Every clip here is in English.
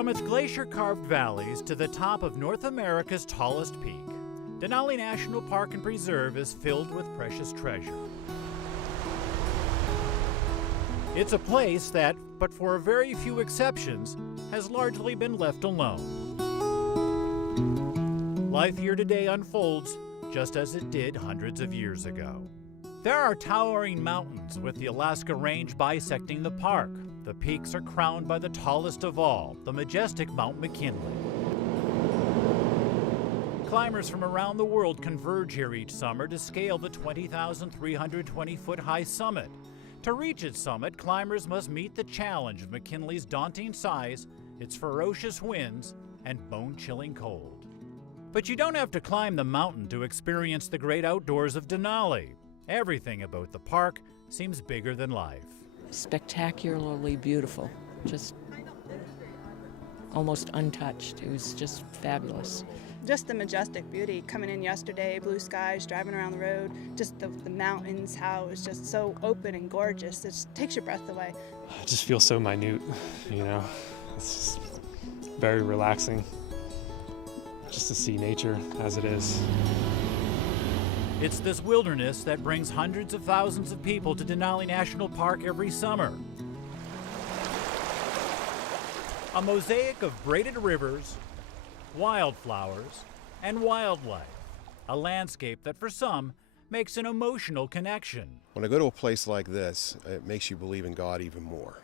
From its glacier-carved valleys to the top of North America's tallest peak, Denali National Park and Preserve is filled with precious treasure. It's a place that, but for a very few exceptions, has largely been left alone. Life here today unfolds just as it did hundreds of years ago. There are towering mountains with the Alaska Range bisecting the park. The peaks are crowned by the tallest of all, the majestic Mount McKinley. Climbers from around the world converge here each summer to scale the 20,320-foot-high summit. To reach its summit, climbers must meet the challenge of McKinley's daunting size, its ferocious winds, and bone-chilling cold. But you don't have to climb the mountain to experience the great outdoors of Denali. Everything about the park seems bigger than life. Spectacularly beautiful, just almost untouched. It was just fabulous. Just the majestic beauty. Coming in yesterday, blue skies, driving around the road, just the mountains, how it was just so open and gorgeous. It just takes your breath away. I just feel so minute, It's just very relaxing just to see nature as it is. It's this wilderness that brings hundreds of thousands of people to Denali National Park every summer. A mosaic of braided rivers, wildflowers, and wildlife. A landscape that for some makes an emotional connection. When I go to a place like this, it makes you believe in God even more.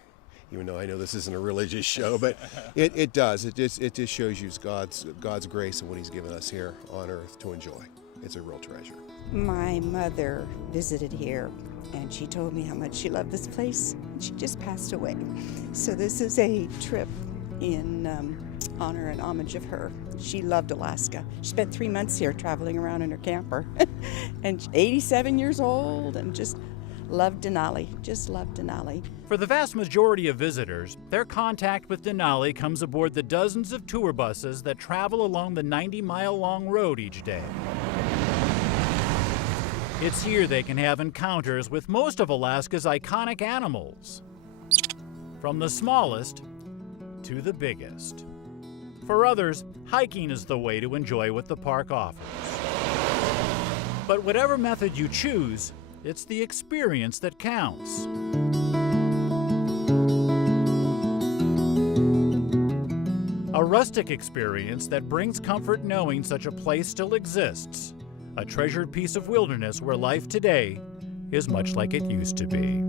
Even though I know this isn't a religious show, but it does. It just shows you God's grace and what He's given us here on earth to enjoy. It's a real treasure. My mother visited here and she told me how much she loved this place. She just passed away. So this is a trip in honor and homage of her. She loved Alaska. She spent 3 months here traveling around in her camper. And she's 87 years old and just loved Denali, just loved Denali. For the vast majority of visitors, their contact with Denali comes aboard the dozens of tour buses that travel along the 90-mile-long road each day. It's here they can have encounters with most of Alaska's iconic animals, from the smallest to the biggest. For others, hiking is the way to enjoy what the park offers. But whatever method you choose, it's the experience that counts. A rustic experience that brings comfort knowing such a place still exists. A treasured piece of wilderness where life today is much like it used to be.